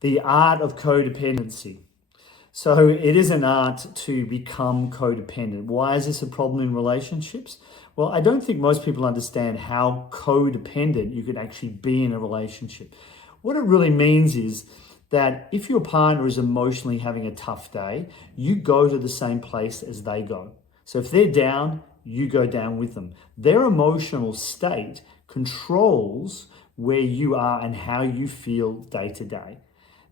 The Art of Codependency. So it is an art to become codependent. Why is this a problem in relationships? Well, I don't think most people understand how codependent you could actually be in a relationship. What it really means is that if your partner is emotionally having a tough day, you go to the same place as they go. So if they're down, you go down with them. Their emotional state controls where you are and how you feel day to day.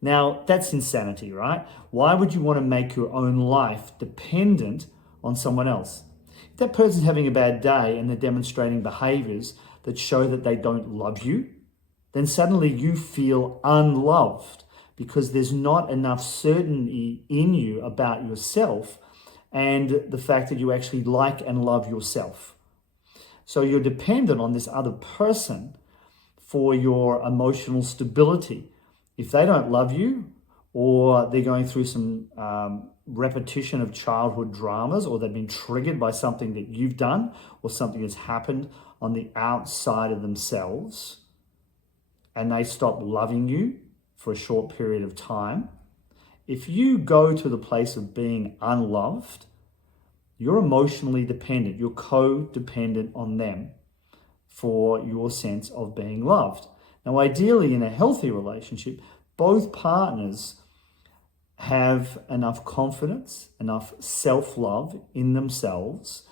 Now, that's insanity, right? Why would you want to make your own life dependent on someone else? If that person's having a bad day and they're demonstrating behaviors that show that they don't love you, then suddenly you feel unloved because there's not enough certainty in you about yourself and the fact that you actually like and love yourself. So you're dependent on this other person for your emotional stability. If they don't love you, or they're going through some repetition of childhood dramas, or they've been triggered by something that you've done or something that's happened on the outside of themselves, and they stop loving you for a short period of time, if you go to the place of being unloved, you're emotionally dependent. You're codependent on them for your sense of being loved. Now, ideally, in a healthy relationship, both partners have enough confidence, enough self-love in themselves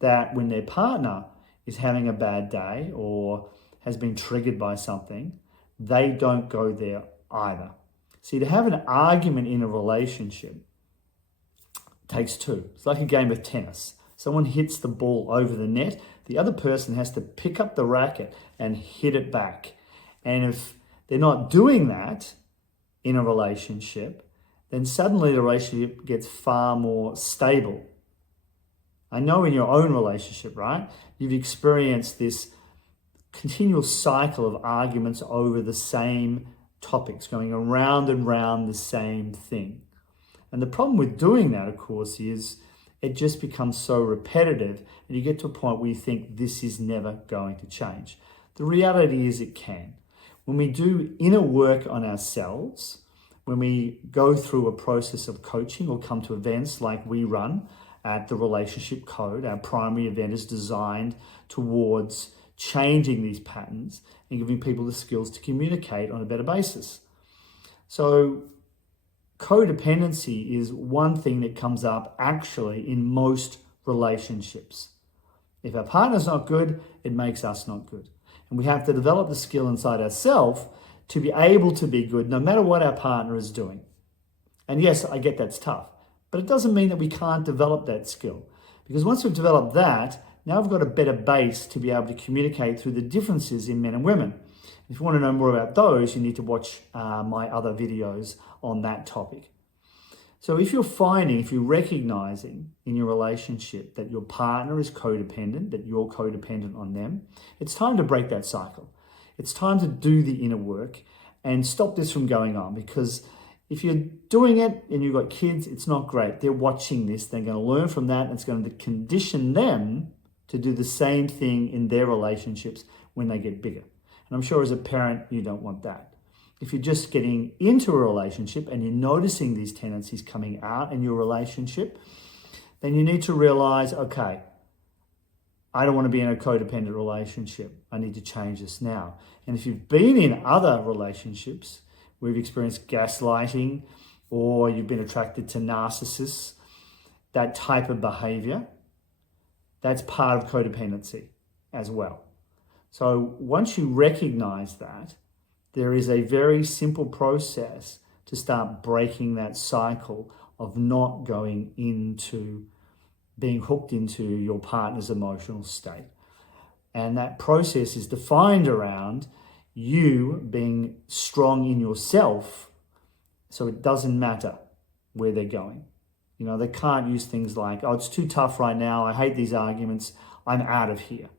that when their partner is having a bad day or has been triggered by something, they don't go there either. See, to have an argument in a relationship takes two. It's like a game of tennis. Someone hits the ball over the net, the other person has to pick up the racket and hit it back. And if they're not doing that in a relationship, then suddenly the relationship gets far more stable. I know in your own relationship, right? You've experienced this continual cycle of arguments over the same topics, going around and round the same thing. And the problem with doing that, of course, is it just becomes so repetitive and you get to a point where you think this is never going to change. The reality is it can. When we do inner work on ourselves, when we go through a process of coaching or come to events like we run at the Relationship Code, our primary event is designed towards changing these patterns and giving people the skills to communicate on a better basis. So codependency is one thing that comes up actually in most relationships. If our partner's not good, it makes us not good. And we have to develop the skill inside ourselves to be able to be good no matter what our partner is doing. And yes, I get that's tough, but it doesn't mean that we can't develop that skill. Because once we've developed that, now we've got a better base to be able to communicate through the differences in men and women. If you want to know more about those, you need to watch my other videos on that topic. So if you're recognizing in your relationship that your partner is codependent, that you're codependent on them, it's time to break that cycle. It's time to do the inner work and stop this from going on, because if you're doing it and you've got kids, it's not great. They're watching this, they're going to learn from that, and it's going to condition them to do the same thing in their relationships when they get bigger. And I'm sure as a parent, you don't want that. If you're just getting into a relationship and you're noticing these tendencies coming out in your relationship, then you need to realize, okay, I don't want to be in a codependent relationship. I need to change this now. And if you've been in other relationships where you've experienced gaslighting or you've been attracted to narcissists, that type of behavior, that's part of codependency as well. So once you recognize that, there is a very simple process to start breaking that cycle of not going into being hooked into your partner's emotional state. And that process is defined around you being strong in yourself, so it doesn't matter where they're going. You know, they can't use things like, oh, it's too tough right now, I hate these arguments, I'm out of here.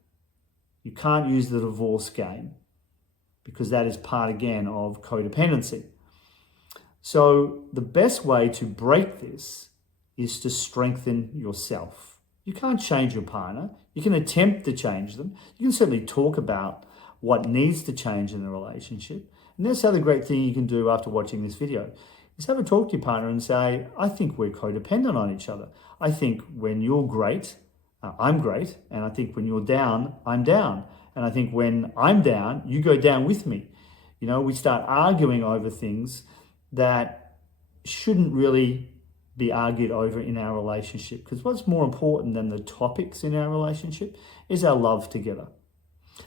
You can't use the divorce game, because that is part, again, of codependency. So the best way to break this is to strengthen yourself. You can't change your partner. You can attempt to change them. You can certainly talk about what needs to change in the relationship. And that's the other great thing you can do after watching this video is have a talk to your partner and say, I think we're codependent on each other. I think when you're great, I'm great. And I think when you're down, I'm down. And I think when I'm down, you go down with me. You know, we start arguing over things that shouldn't really be argued over in our relationship. Because what's more important than the topics in our relationship is our love together.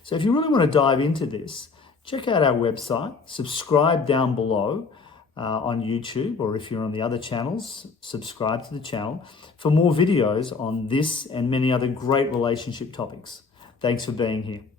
So if you really want to dive into this, check out our website, subscribe down below on YouTube, or if you're on the other channels, subscribe to the channel for more videos on this and many other great relationship topics. Thanks for being here.